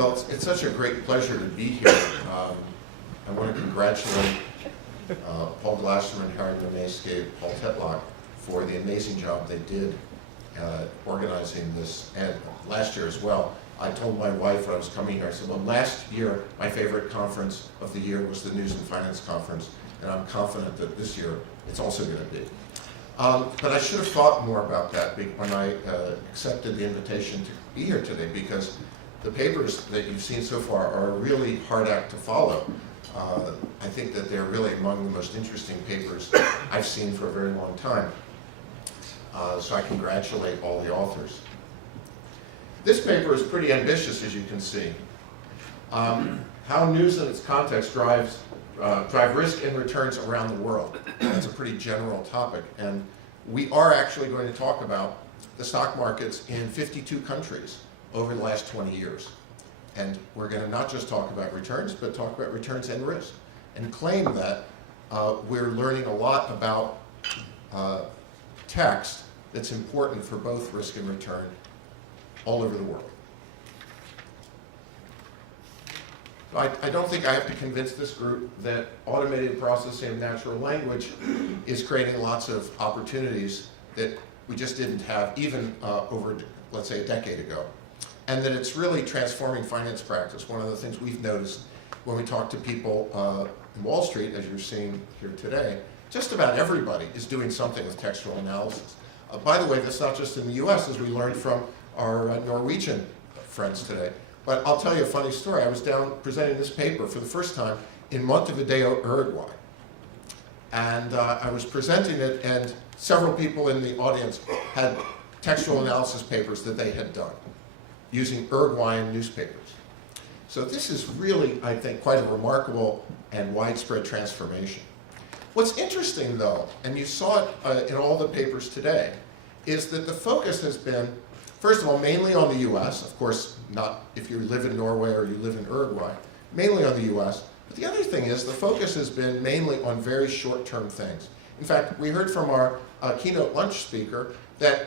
Well, it's such a great pleasure to be here. I want to congratulate Paul Glasserman, Harry Manescape, Paul Tetlock for the amazing job they did organizing this, and last year as well. I told my wife when I was coming here, I said, well, last year my favorite conference of the year was the News and Finance Conference, and I'm confident that this year it's also going to be. But I should have thought more about that when I accepted the invitation to be here today, because the papers that you've seen so far are a really hard act to follow. I think that they're really among the most interesting papers I've seen for a very long time. So I congratulate all the authors. This paper is pretty ambitious, as you can see. How news and its context drive risk and returns around the world. That's a pretty general topic. And we are actually going to talk about the stock markets in 52 countries over the last 20 years. And we're going to not just talk about returns, but talk about returns and risk, and claim that we're learning a lot about text that's important for both risk and return all over the world. I don't think I have to convince this group that automated processing of natural language is creating lots of opportunities that we just didn't have even over, let's say, a decade ago. And that it's really transforming finance practice. One of the things we've noticed when we talk to people in Wall Street, as you're seeing here today, just about everybody is doing something with textual analysis. By the way, that's not just in the US, as we learned from our Norwegian friends today. But I'll tell you a funny story. I was down presenting this paper for the first time in Montevideo, Uruguay. And I was presenting it, and several people in the audience had textual analysis papers that they had done using Uruguayan newspapers. So this is really, I think, quite a remarkable and widespread transformation. What's interesting, though, and you saw it in all the papers today, is that the focus has been, first of all, mainly on the US, of course, not if you live in Norway or you live in Uruguay, mainly on the US. But the other thing is the focus has been mainly on very short-term things. In fact, we heard from our keynote lunch speaker that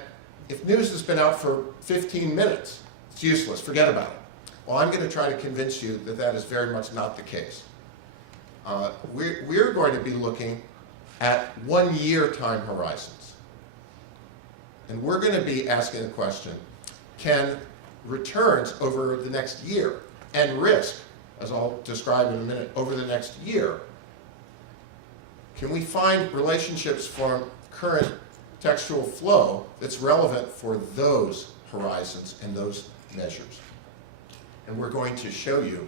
if news has been out for 15 minutes, it's useless, forget about it. Well, I'm going to try to convince you that that is very much not the case. We're going to be looking at 1-year time horizons. And we're going to be asking the question, can returns over the next year and risk, as I'll describe in a minute, over the next year, can we find relationships from current textual flow that's relevant for those horizons and those measures? And we're going to show you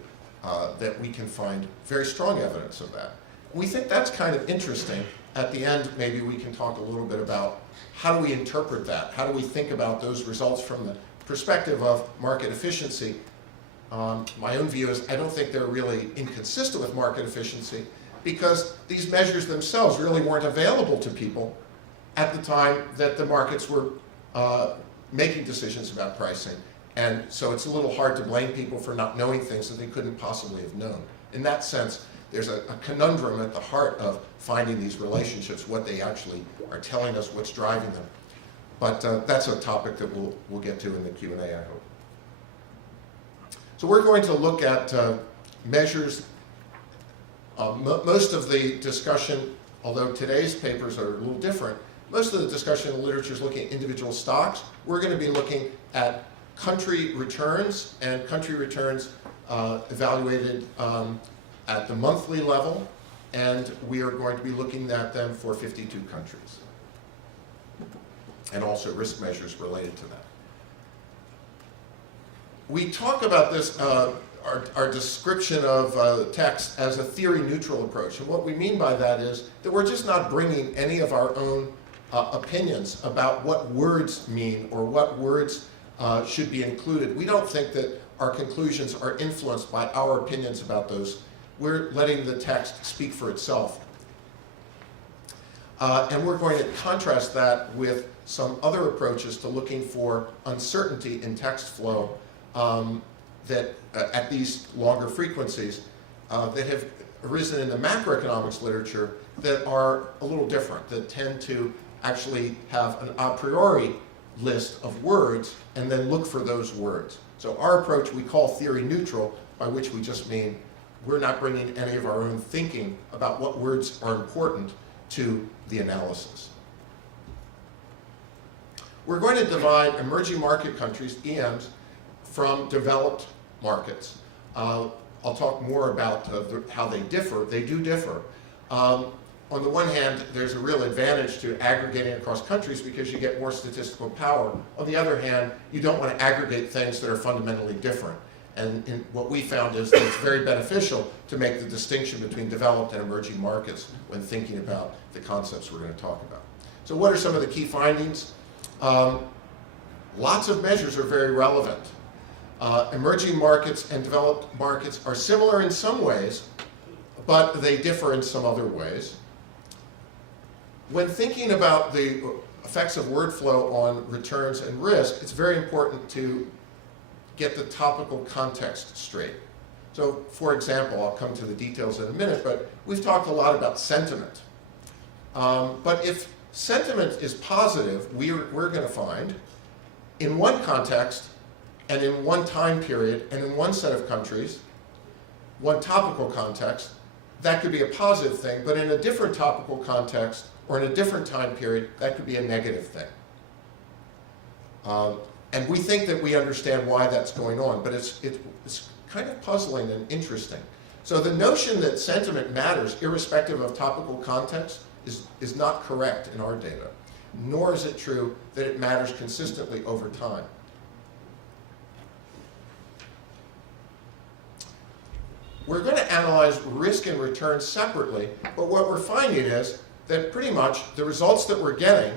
that we can find very strong evidence of that. We think that's kind of interesting. At the end, maybe we can talk a little bit about how do we interpret that? How do we think about those results from the perspective of market efficiency? My own view is I don't think they're really inconsistent with market efficiency, because these measures themselves really weren't available to people at the time that the markets were making decisions about pricing. And so it's a little hard to blame people for not knowing things that they couldn't possibly have known. In that sense, there's a conundrum at the heart of finding these relationships, what they actually are telling us, what's driving them. But that's a topic that we'll get to in the Q&A, I hope. So we're going to look at measures. Most of the discussion, although today's papers are a little different, most of the discussion in the literature is looking at individual stocks. We're going to be looking at country returns, and country returns evaluated at the monthly level, and we are going to be looking at them for 52 countries, and also risk measures related to that. We talk about this, our description of text as a theory-neutral approach, and what we mean by that is that we're just not bringing any of our own opinions about what words mean or what words should be included. We don't think that our conclusions are influenced by our opinions about those. We're letting the text speak for itself. And we're going to contrast that with some other approaches to looking for uncertainty in text flow that at these longer frequencies that have arisen in the macroeconomics literature that are a little different, that tend to actually have an a priori list of words and then look for those words. So our approach we call theory neutral, by which we just mean we're not bringing any of our own thinking about what words are important to the analysis. We're going to divide emerging market countries, EMs, from developed markets. I'll talk more about how they differ. They do differ. On the one hand, there's a real advantage to aggregating across countries because you get more statistical power. On the other hand, you don't want to aggregate things that are fundamentally different. And what we found is that it's very beneficial to make the distinction between developed and emerging markets when thinking about the concepts we're going to talk about. So what are some of the key findings? Lots of measures are very relevant. Emerging markets and developed markets are similar in some ways, but they differ in some other ways. When thinking about the effects of word flow on returns and risk, it's very important to get the topical context straight. So, for example, I'll come to the details in a minute, but we've talked a lot about sentiment. But if sentiment is positive, we're going to find in one context and in one time period and in one set of countries, one topical context, that could be a positive thing, but in a different topical context or in a different time period, that could be a negative thing. And we think that we understand why that's going on, but it's kind of puzzling and interesting. So the notion that sentiment matters irrespective of topical context is not correct in our data, nor is it true that it matters consistently over time. We're going to analyze risk and return separately, but what we're finding is that pretty much the results that we're getting,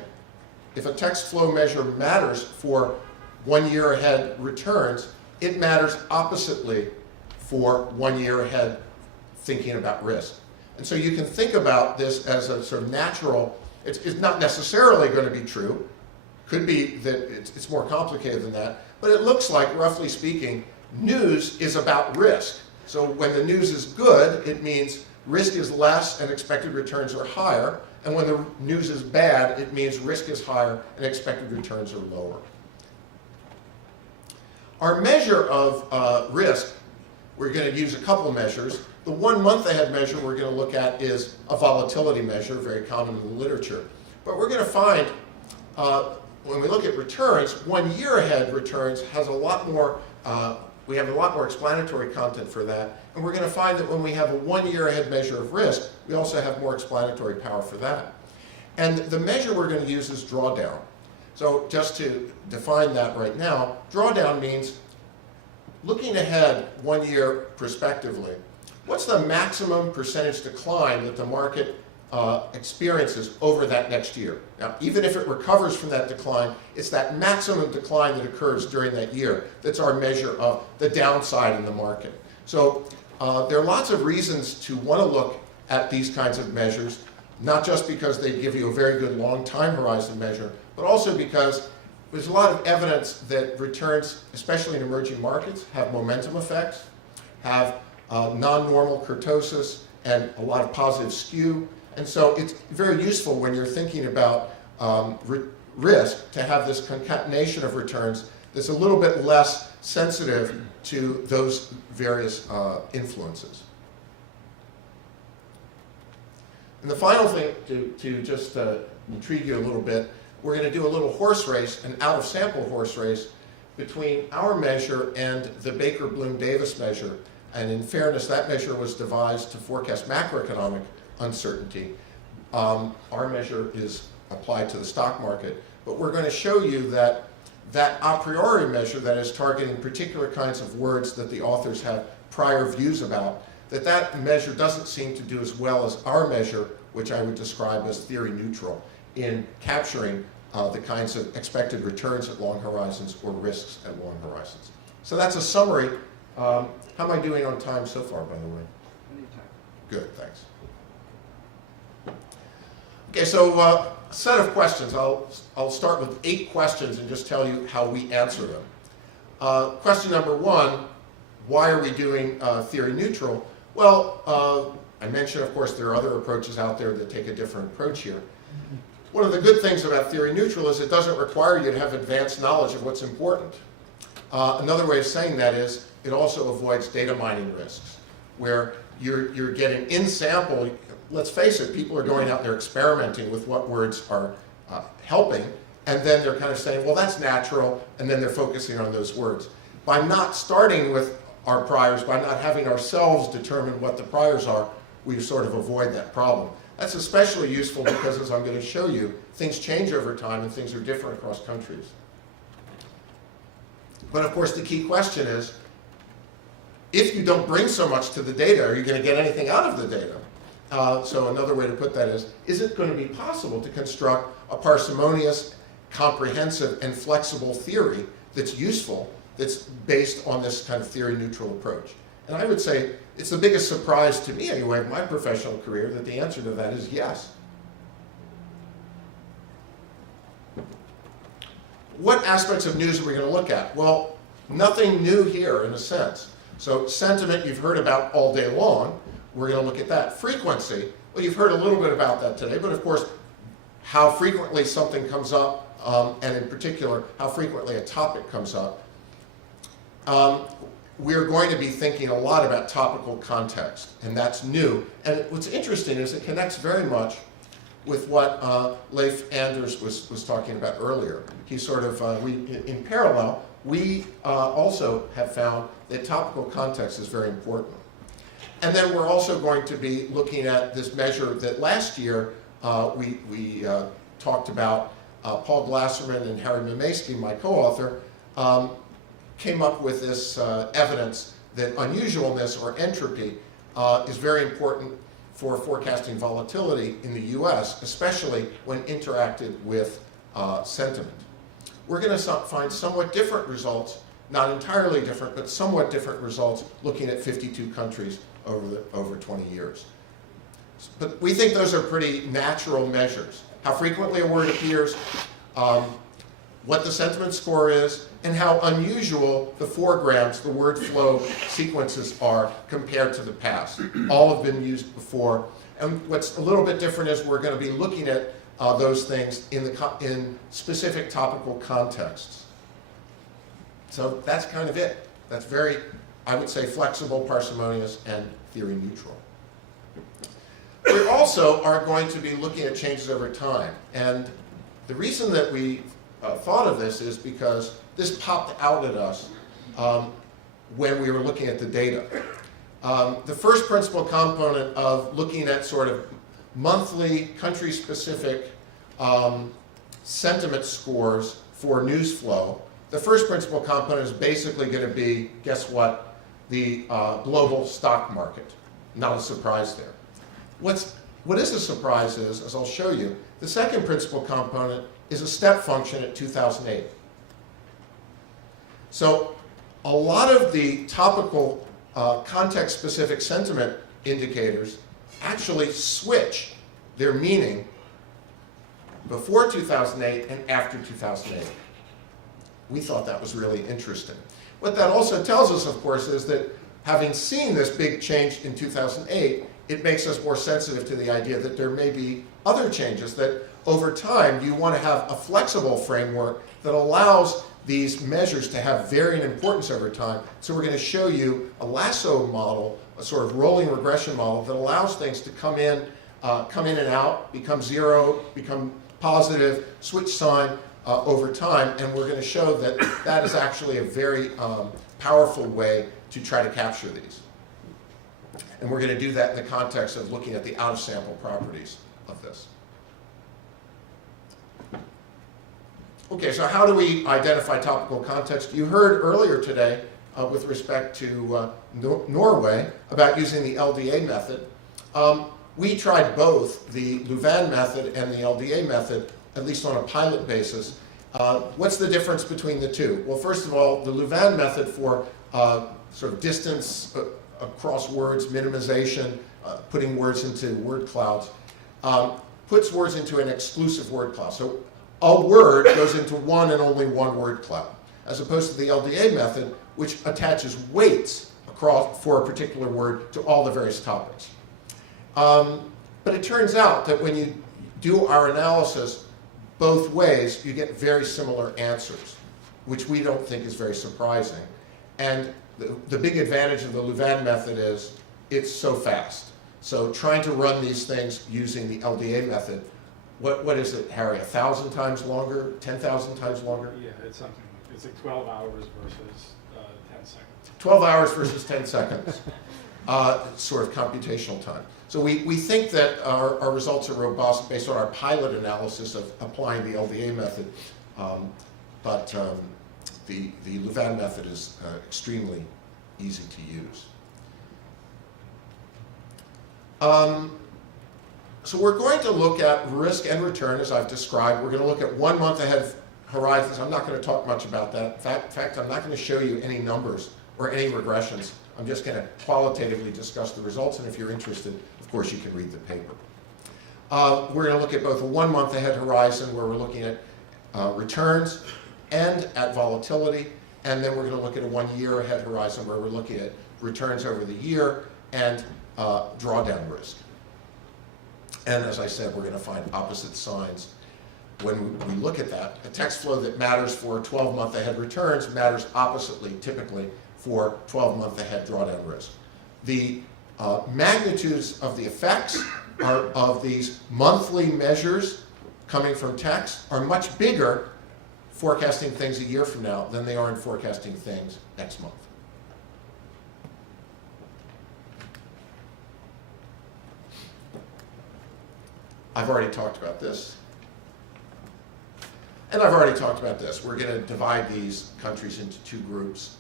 if a text flow measure matters for 1 year ahead returns, it matters oppositely for 1 year ahead thinking about risk. And so you can think about this as a sort of natural, it's not necessarily going to be true. Could be that it's more complicated than that, but it looks like, roughly speaking, news is about risk. So when the news is good, it means risk is less and expected returns are higher. And when the news is bad, it means risk is higher and expected returns are lower. Our measure of risk, we're going to use a couple measures. The 1 month ahead measure we're going to look at is a volatility measure, very common in the literature. But we're going to find, when we look at returns, 1 year ahead returns has a lot more, we have a lot more explanatory content for that. And we're going to find that when we have a 1 year ahead measure of risk, we also have more explanatory power for that. And the measure we're going to use is drawdown. So just to define that right now, drawdown means looking ahead 1 year prospectively. What's the maximum percentage decline that the market experiences over that next year? Now, even if it recovers from that decline, it's that maximum decline that occurs during that year that's our measure of the downside in the market. So there are lots of reasons to want to look at these kinds of measures, not just because they give you a very good long time horizon measure, but also because there's a lot of evidence that returns, especially in emerging markets, have momentum effects, have non-normal kurtosis, and a lot of positive skew. And so it's very useful when you're thinking about risk to have this concatenation of returns that's a little bit less sensitive to those various influences. And the final thing to just intrigue you a little bit, we're going to do a little horse race, an out-of-sample horse race, between our measure and the Baker-Bloom-Davis measure. And in fairness, that measure was devised to forecast macroeconomic uncertainty. Our measure is applied to the stock market. But we're going to show you that that a priori measure that is targeting particular kinds of words that the authors have prior views about, that measure doesn't seem to do as well as our measure, which I would describe as theory neutral, in capturing the kinds of expected returns at long horizons or risks at long horizons. So that's a summary. How am I doing on time so far, by the way? Anytime. Good, thanks. Okay, so a set of questions. I'll start with 8 questions and just tell you how we answer them. Question number 1, why are we doing theory neutral? Well, I mentioned, of course, there are other approaches out there that take a different approach here. One of the good things about theory neutral is it doesn't require you to have advanced knowledge of what's important. Another way of saying that is it also avoids data mining risks, where you're getting in sample. Let's face it, people are going out there experimenting with what words are helping, and then they're kind of saying, well, that's natural, and then they're focusing on those words. By not starting with our priors, by not having ourselves determine what the priors are, we sort of avoid that problem. That's especially useful because, as I'm going to show you, things change over time and things are different across countries. But of course, the key question is, if you don't bring so much to the data, are you going to get anything out of the data? So another way to put that is it going to be possible to construct a parsimonious, comprehensive, and flexible theory that's useful, that's based on this kind of theory-neutral approach? And I would say it's the biggest surprise to me, anyway, of my professional career, that the answer to that is yes. What aspects of news are we going to look at? Well, nothing new here, in a sense. So sentiment you've heard about all day long. We're going to look at that. Frequency, well, you've heard a little bit about that today, but of course, how frequently something comes up, and in particular, how frequently a topic comes up. We're going to be thinking a lot about topical context, and that's new. And what's interesting is it connects very much with what Leif Anders was talking about earlier. He sort of, in parallel, we also have found that topical context is very important. And then we're also going to be looking at this measure that last year we talked about. Paul Glasserman and Harry Mamaysky, my co-author, came up with this evidence that unusualness or entropy is very important for forecasting volatility in the US, especially when interacted with sentiment. We're going to find somewhat different results, not entirely different, but somewhat different results looking at 52 countries over 20 years. But we think those are pretty natural measures. How frequently a word appears, what the sentiment score is, and how unusual the foregrounds, the word flow sequences are compared to the past. All have been used before. And what's a little bit different is we're going to be looking at those things in specific topical contexts. So that's kind of it. That's very, I would say, flexible, parsimonious, and theory neutral. We also are going to be looking at changes over time. And the reason that we thought of this is because this popped out at us when we were looking at the data. The first principal component of looking at sort of monthly country-specific sentiment scores for news flow, the first principal component is basically going to be, guess what, the global stock market. Not a surprise there. What is a surprise is, as I'll show you, the second principal component is a step function at 2008. So a lot of the topical context-specific sentiment indicators actually switch their meaning before 2008 and after 2008. We thought that was really interesting. What that also tells us, of course, is that having seen this big change in 2008, it makes us more sensitive to the idea that there may be other changes, that over time you want to have a flexible framework that allows these measures to have varying importance over time. So we're going to show you a lasso model, a sort of rolling regression model that allows things to come in and out, become zero, become positive, switch sign over time. And we're going to show that that is actually a very powerful way to try to capture these. And we're going to do that in the context of looking at the out-of-sample properties of this. Okay, so how do we identify topical context? You heard earlier today with respect to Norway about using the LDA method. We tried both the Louvain method and the LDA method, at least on a pilot basis. What's the difference between the two? Well, first of all, the Louvain method for sort of distance across words, minimization, putting words into word clouds, puts words into an exclusive word cloud. So a word goes into one and only one word cloud, as opposed to the LDA method, which attaches weights across for a particular word to all the various topics. But it turns out that when you do our analysis both ways, you get very similar answers, which we don't think is very surprising. And the big advantage of the Louvain method is it's so fast. So trying to run these things using the LDA method, what is it, Harry, 1,000 times longer, 10,000 times longer? Yeah, it's something, it's like 12 hours versus 10 seconds. 12 hours versus 10 seconds, sort of computational time. So we think that our results are robust based on our pilot analysis of applying the LDA method, but the Louvain method is extremely easy to use. So we're going to look at risk and return, as I've described. We're going to look at 1 month ahead horizons. I'm not going to talk much about that. In fact, I'm not going to show you any numbers or any regressions. I'm just going to qualitatively discuss the results, and if you're interested, of course, you can read the paper. We're going to look at both a 1 month ahead horizon, where we're looking at returns and at volatility, and then we're going to look at a 1 year ahead horizon, where we're looking at returns over the year and drawdown risk. And as I said, we're going to find opposite signs when we look at that. A text flow that matters for 12-month ahead returns matters oppositely, typically, for 12-month ahead drawdown risk. The magnitudes of the effects of these monthly measures coming from text are much bigger forecasting things a year from now than they are in forecasting things next month. I've already talked about this. And I've already talked about this. We're going to divide these countries into two groups.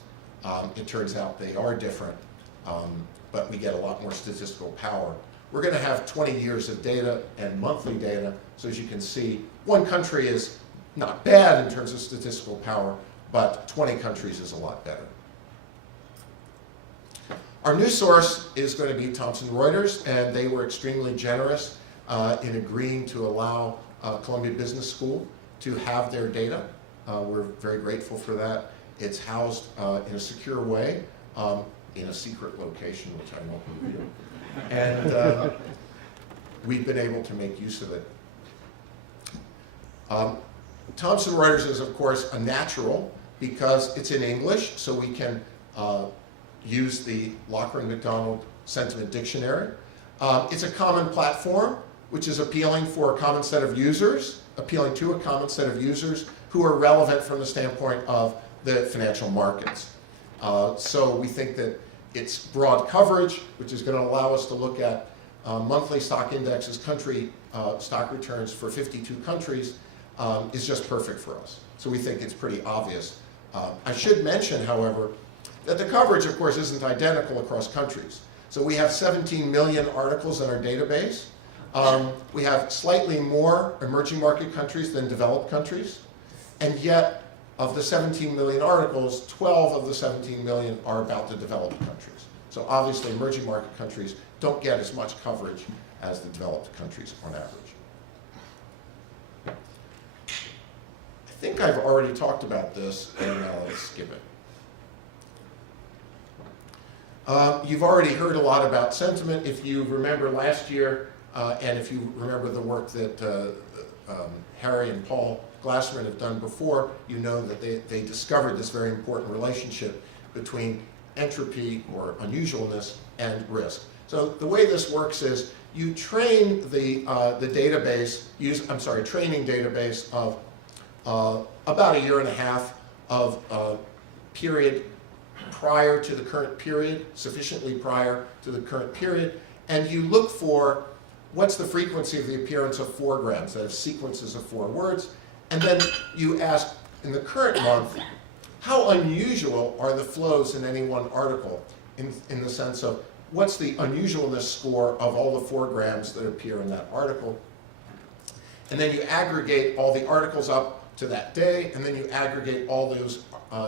It turns out they are different, but we get a lot more statistical power. We're going to have 20 years of data and monthly data. So as you can see, one country is not bad in terms of statistical power, but 20 countries is a lot better. Our news source is going to be Thomson Reuters, and they were extremely generous in agreeing to allow Columbia Business School to have their data. We're very grateful for that. It's housed in a secure way in a secret location, which I won't reveal. And we've been able to make use of it. Thomson Reuters is, of course, a natural because it's in English, so we can use the Locker and McDonald Sentiment Dictionary. It's a common platform, which is appealing for a common set of users, appealing to a common set of users who are relevant from the standpoint of the financial markets. So we think that its broad coverage, which is going to allow us to look at monthly stock indexes, country stock returns for 52 countries, is just perfect for us. So we think it's pretty obvious. I should mention, however, that the coverage, of course, isn't identical across countries. So we have 17 million articles in our database. We have slightly more emerging market countries than developed countries, and yet of the 17 million articles, 12 of the 17 million are about the developed countries. So obviously emerging market countries don't get as much coverage as the developed countries on average. I think I've already talked about this, and let's skip it. You've already heard a lot about sentiment. If you remember last year, and if you remember the work that Harry and Paul Glassman have done before, you know that they discovered this very important relationship between entropy or unusualness and risk. So the way this works is you train the database, training database of about a year and a half of period prior to the current period, sufficiently prior to the current period, and you look for what's the frequency of the appearance of 4grams, that is sequences of 4 words, and then you ask, in the current month, how unusual are the flows in any one article, in the sense of what's the unusualness score of all the 4grams that appear in that article. And then you aggregate all the articles up to that day, and then you aggregate all those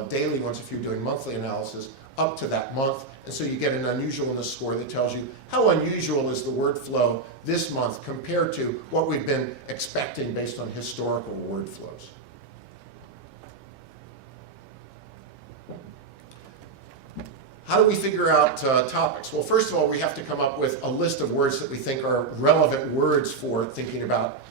daily ones, if you're doing monthly analysis, up to that month. And so you get an unusualness score that tells you how unusual is the word flow this month compared to what we've been expecting based on historical word flows. How do we figure out topics? Well, first of all, we have to come up with a list of words that we think are relevant words for thinking about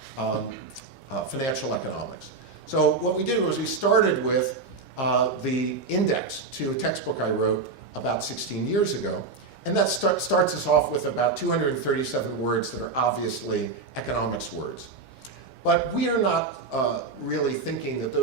financial economics. So what we did was we started with the index to a textbook I wrote about 16 years ago. And that starts us off with about 237 words that are obviously economics words. But we are not really thinking that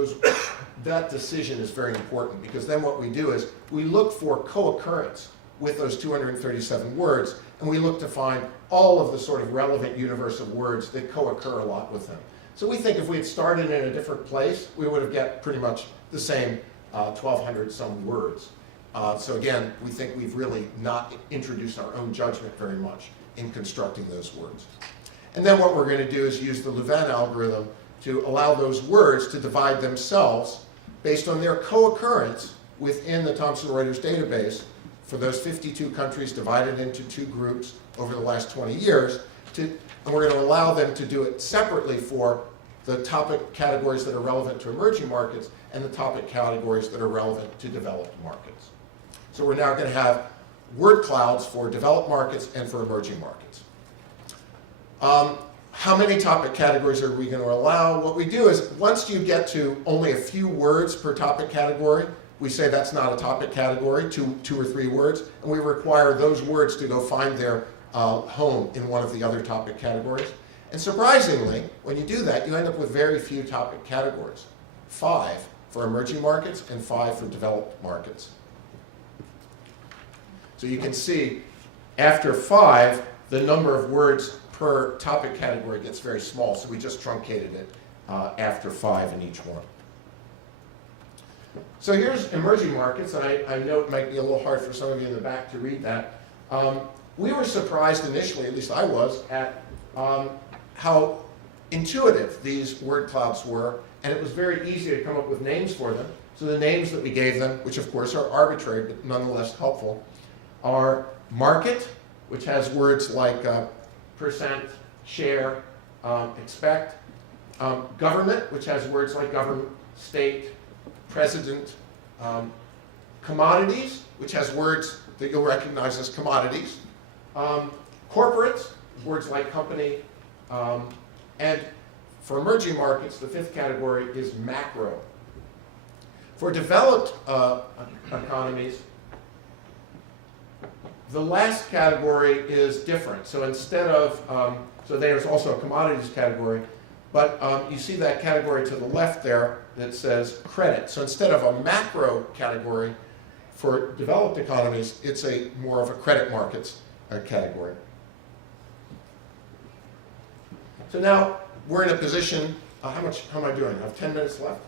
that decision is very important, because then what we do is we look for co-occurrence with those 237 words, and we look to find all of the sort of relevant universe of words that co-occur a lot with them. So we think if we had started in a different place, we would have got pretty much the same 1,200 some words. So again, we think we've really not introduced our own judgment very much in constructing those words. And then what we're going to do is use the Louvain algorithm to allow those words to divide themselves based on their co-occurrence within the Thomson Reuters database for those 52 countries divided into 2 groups over the last 20 years. And we're going to allow them to do it separately for the topic categories that are relevant to emerging markets and the topic categories that are relevant to developed markets. So we're now going to have word clouds for developed markets and for emerging markets. How many topic categories are we going to allow? What we do is, once you get to only a few words per topic category, we say that's not a topic category, two or three words, and we require those words to go find their home in one of the other topic categories. And surprisingly, when you do that, you end up with very few topic categories. 5 for emerging markets and 5 for developed markets. So you can see, after 5, the number of words per topic category gets very small, so we just truncated it after 5 in each one. So here's emerging markets, and I know it might be a little hard for some of you in the back to read that. We were surprised initially, at least I was, at how intuitive these word clouds were, and it was very easy to come up with names for them. So the names that we gave them, which of course are arbitrary but nonetheless helpful, are market, which has words like percent, share, expect, government, which has words like government, state, president, commodities, which has words that you'll recognize as commodities, corporates, words like company, and for emerging markets, the 5th category is macro. For developed economies, the last category is different. So instead of, so there's also a commodities category, but you see that category to the left there that says credit. So instead of a macro category for developed economies, it's more of a credit markets category. So now we're in a position, how am I doing? I have 10 minutes left.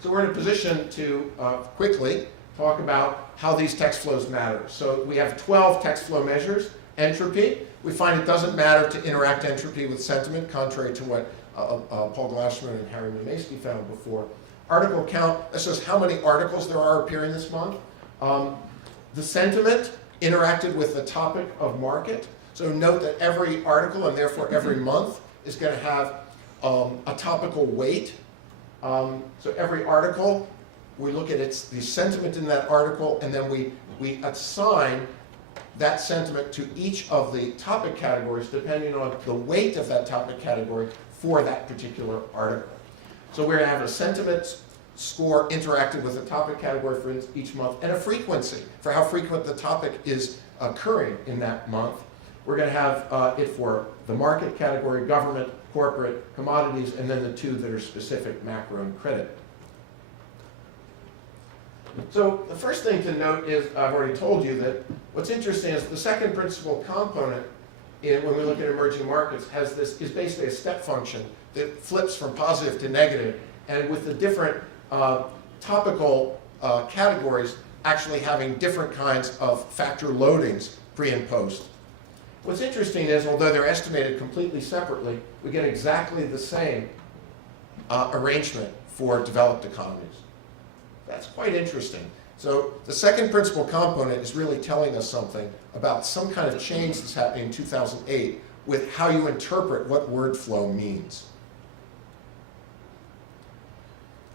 So we're in a position to quickly talk about how these text flows matter. So we have 12 text flow measures. Entropy, we find it doesn't matter to interact entropy with sentiment, contrary to what Paul Glassman and Harry Mamaski found before. Article count, that says how many articles there are appearing this month. The sentiment interacted with the topic of market. So note that every article, and therefore every month, is going to have a topical weight. So every article, we look at the sentiment in that article, and then we assign that sentiment to each of the topic categories depending on the weight of that topic category for that particular article. So we're going to have a sentiment score interacted with a topic category for each month, and a frequency for how frequent the topic is occurring in that month. We're going to have it for the market category, government, corporate, commodities, and then the 2 that are specific, macro and credit. So the first thing to note is, I've already told you that what's interesting is the second principal component when we look at emerging markets is basically a step function that flips from positive to negative, and with the different topical categories actually having different kinds of factor loadings pre and post. What's interesting is, although they're estimated completely separately, we get exactly the same arrangement for developed economies. That's quite interesting. So the second principal component is really telling us something about some kind of change that's happening in 2008 with how you interpret what word flow means.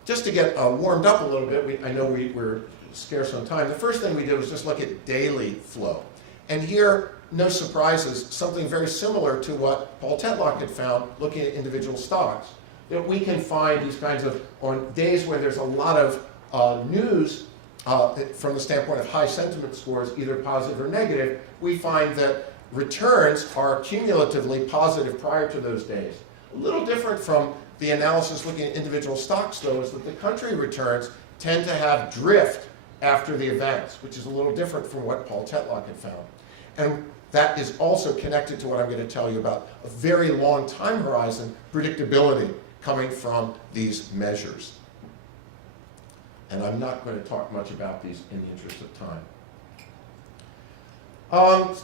Just to get warmed up a little bit, I know we're scarce on time. The first thing we did was just look at daily flow. And here, no surprises, something very similar to what Paul Tetlock had found looking at individual stocks, that we can find these kinds of, on days where there's a lot of news, from the standpoint of high sentiment scores, either positive or negative, we find that returns are cumulatively positive prior to those days. A little different from the analysis looking at individual stocks, though, is that the country returns tend to have drift after the events, which is a little different from what Paul Tetlock had found. And that is also connected to what I'm going to tell you about a very long time horizon predictability coming from these measures. And I'm not going to talk much about these in the interest of time.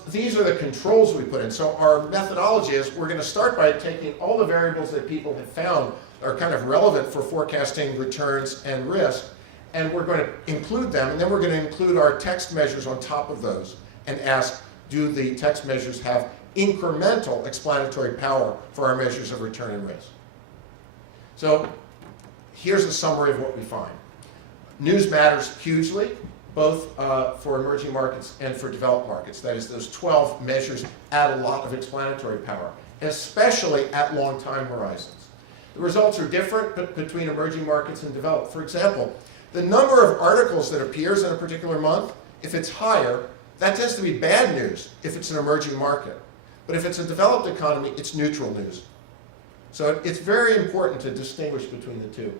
These are the controls we put in. So our methodology is we're going to start by taking all the variables that people have found are kind of relevant for forecasting returns and risk, and we're going to include them, and then we're going to include our text measures on top of those and ask, do the text measures have incremental explanatory power for our measures of return and risk? So here's a summary of what we find. News matters hugely, both for emerging markets and for developed markets. That is, those 12 measures add a lot of explanatory power, especially at long time horizons. The results are different between emerging markets and developed. For example, the number of articles that appears in a particular month, if it's higher, that tends to be bad news if it's an emerging market. But if it's a developed economy, it's neutral news. So it's very important to distinguish between the two.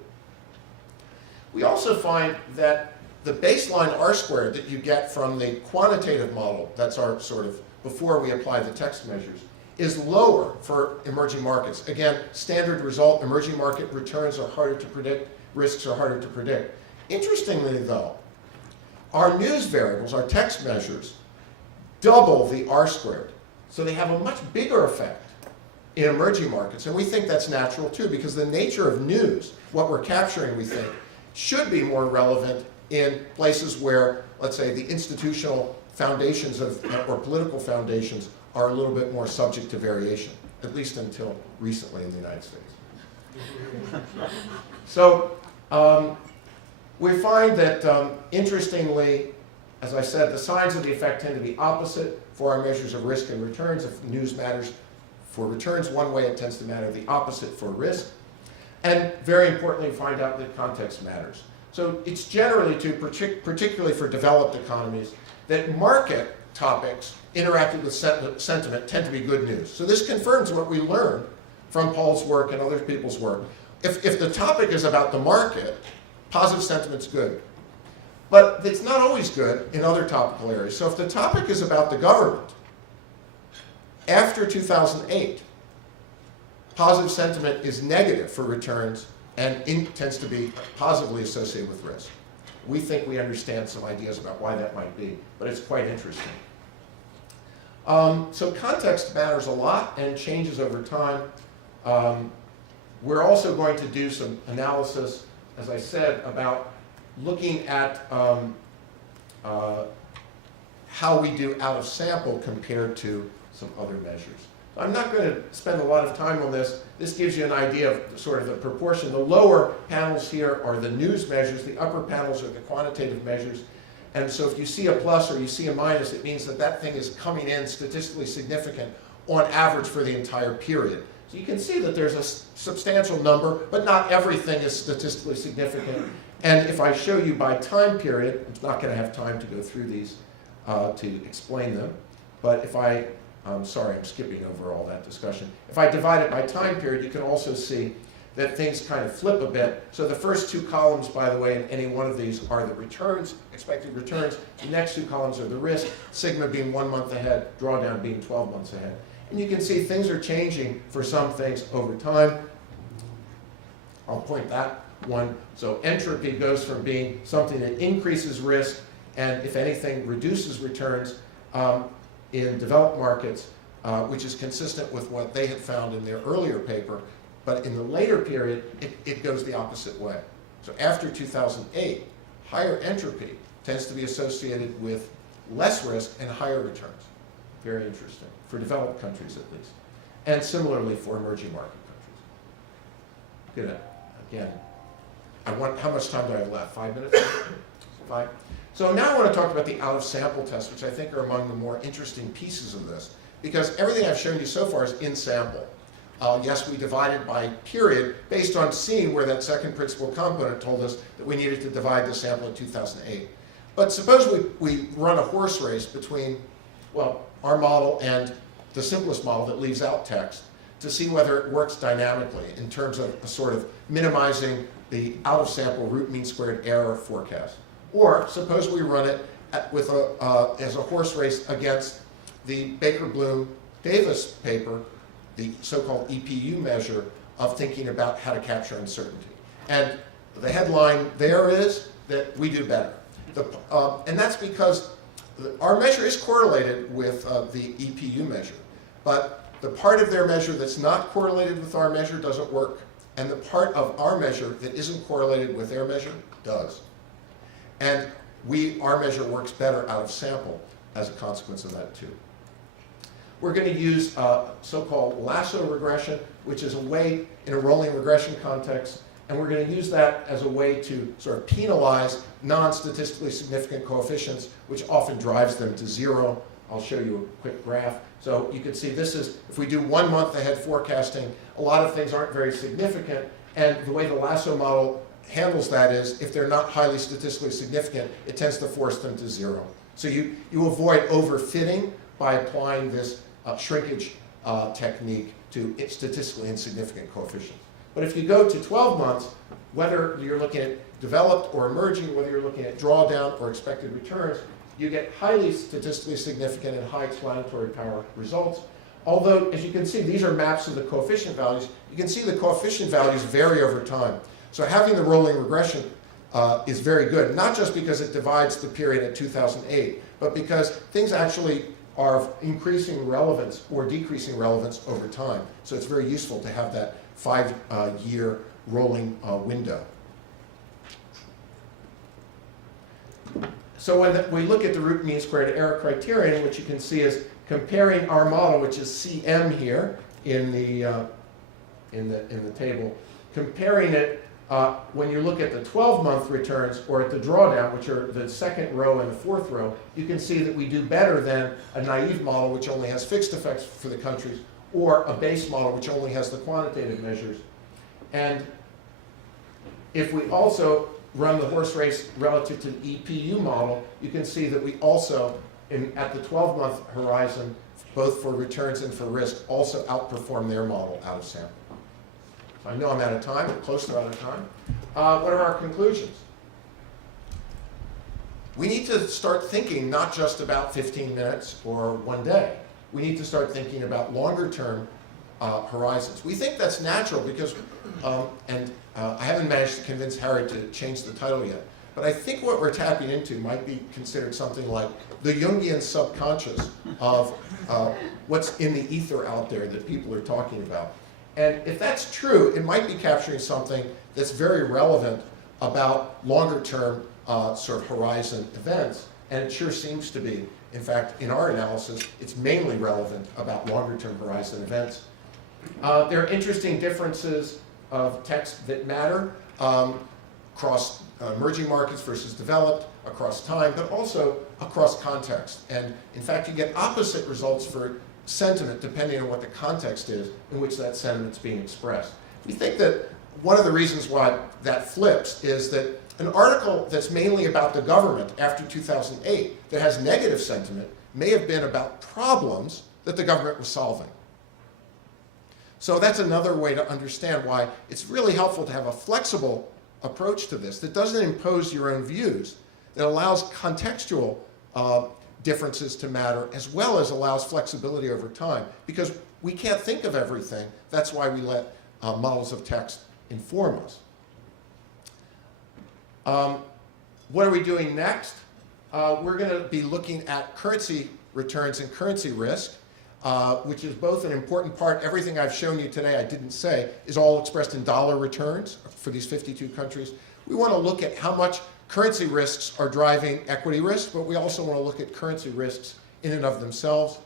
We also find that the baseline R-squared that you get from the quantitative model, that's our sort of before we apply the text measures, is lower for emerging markets. Again, standard result, emerging market returns are harder to predict, risks are harder to predict. Interestingly though, our news variables, our text measures, double the R-squared. So they have a much bigger effect in emerging markets. And we think that's natural too, because the nature of news, what we're capturing, we think, should be more relevant in places where, let's say, the institutional foundations of, or political foundations are a little bit more subject to variation, at least until recently in the United States. So we find that, interestingly, as I said, the signs of the effect tend to be opposite for our measures of risk and returns. If news matters for returns one way, it tends to matter the opposite for risk. And very importantly, find out that context matters. So it's generally true, particularly for developed economies, that market topics interacting with sentiment tend to be good news. So this confirms what we learned from Paul's work and other people's work. If the topic is about the market, positive sentiment's good. But it's not always good in other topical areas. So if the topic is about the government, after 2008, positive sentiment is negative for returns and tends to be positively associated with risk. We think we understand some ideas about why that might be, but it's quite interesting. So context matters a lot and changes over time. We're also going to do some analysis, as I said, about looking at how we do out of sample compared to some other measures. I'm not going to spend a lot of time on this. This gives you an idea of sort of the proportion. The lower panels here are the news measures. The upper panels are the quantitative measures. And so if you see a plus or you see a minus, it means that that thing is coming in statistically significant on average for the entire period. So you can see that there's a substantial number, but not everything is statistically significant. And if I show you by time period, I'm not going to have time to go through these to explain them. But if I'm sorry, I'm skipping over all that discussion. If I divide it by time period, you can also see that things kind of flip a bit. So the first two columns, by the way, in any one of these are the returns, expected returns. The next two columns are the risk, sigma being 1 month ahead, drawdown being 12 months ahead. And you can see things are changing for some things over time. I'll point that one. So entropy goes from being something that increases risk and, if anything, reduces returns in developed markets, which is consistent with what they had found in their earlier paper. But in the later period, it goes the opposite way. So after 2008, higher entropy tends to be associated with less risk and higher returns. Very interesting, for developed countries at least. And similarly for emerging market countries. Good. Again, how much time do I have left? 5 minutes? 5? So now I want to talk about the out-of-sample test, which I think are among the more interesting pieces of this, because everything I've shown you so far is in sample. yes, we divided by period based on seeing where that second principal component told us that we needed to divide the sample in 2008. But suppose we run a horse race between, well, our model and the simplest model that leaves out text to see whether it works dynamically in terms of a sort of minimizing the out-of-sample root mean squared error forecast. Or suppose we run it with as a horse race against the Baker-Bloom-Davis paper, the so-called EPU measure of thinking about how to capture uncertainty. And the headline there is that we do better. And that's because our measure is correlated with the EPU measure, but the part of their measure that's not correlated with our measure doesn't work. And the part of our measure that isn't correlated with their measure does. And our measure works better out of sample as a consequence of that too. We're going to use so-called lasso regression, which is a way in a rolling regression context, and we're going to use that as a way to sort of penalize non-statistically significant coefficients, which often drives them to zero. I'll show you a quick graph. So you can see this is, if we do 1 month ahead forecasting, a lot of things aren't very significant, and the way the lasso model handles that is, if they're not highly statistically significant, it tends to force them to zero. So you avoid overfitting by applying this shrinkage technique to statistically insignificant coefficients. But if you go to 12 months, whether you're looking at developed or emerging, whether you're looking at drawdown or expected returns, you get highly statistically significant and high explanatory power results. Although, as you can see, these are maps of the coefficient values. You can see the coefficient values vary over time. So having the rolling regression is very good, not just because it divides the period at 2008, but because things actually are of increasing relevance or decreasing relevance over time. So it's very useful to have that 5-year rolling window. So when we look at the root mean squared error criterion, what you can see is comparing our model, which is CM here in the table, comparing it when you look at the 12-month returns or at the drawdown, which are the second row and the fourth row, you can see that we do better than a naive model, which only has fixed effects for the countries, or a base model, which only has the quantitative measures. And if we also run the horse race relative to the EPU model, you can see that we also, at the 12-month horizon, both for returns and for risk, also outperform their model out of sample. So I know I'm out of time, or close to out of time. What are our conclusions? We need to start thinking not just about 15 minutes or 1 day. We need to start thinking about longer-term horizons. We think that's natural because, I haven't managed to convince Harry to change the title yet, but I think what we're tapping into might be considered something like the Jungian subconscious of what's in the ether out there that people are talking about. And if that's true, it might be capturing something that's very relevant about longer-term sort of horizon events, and it sure seems to be. In fact, in our analysis, it's mainly relevant about longer-term horizon events. There are interesting differences of text that matter across emerging markets versus developed, across time, but also across context. And in fact, you get opposite results for sentiment depending on what the context is in which that sentiment's being expressed. We think that one of the reasons why that flips is that an article that's mainly about the government after 2008 that has negative sentiment may have been about problems that the government was solving. So that's another way to understand why it's really helpful to have a flexible approach to this that doesn't impose your own views, that allows contextual differences to matter as well as allows flexibility over time, because we can't think of everything. That's why we let models of text inform us. What are we doing next? We're going to be looking at currency returns and currency risk, which is both an important part. Everything I've shown you today, I didn't say, is all expressed in dollar returns for these 52 countries. We want to look at how much currency risks are driving equity risk, but we also want to look at currency risks in and of themselves.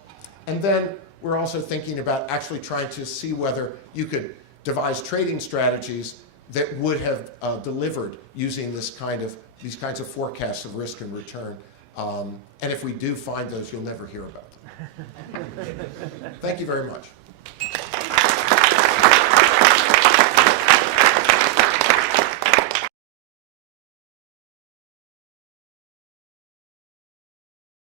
And then we're also thinking about actually trying to see whether you could devise trading strategies that would have delivered using these kinds of forecasts of risk and return. And if we do find those, you'll never hear about them. Thank you very much.